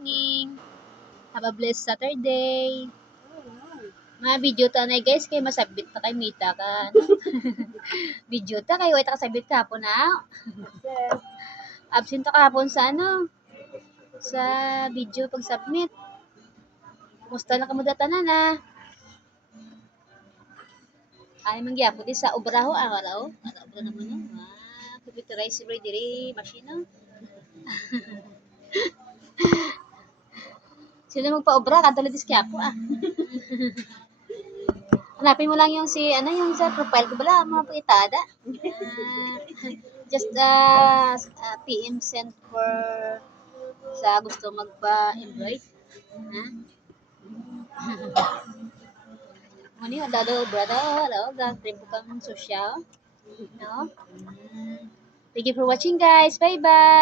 morning. Have a blessed Saturday. Mga video ta na guys, kay masabit ta kay mita ka. No? Video ta kay wait ka sabit ka po na. Absent ka hapon sa sa video pag submit. Musta na kamo data na? Ay mangyapo di sa obraho wala o. Ara obra naman no. Computerized diri machine. Sino magpa-obra kadto dis kyapo Hanapin mo lang yung yung sa profile ko bala, mga puitada. Just PM sent for sa gusto magpa-embroid. Muni dado brother, hello, trip kang social. No? Thank you for watching guys. Bye-bye.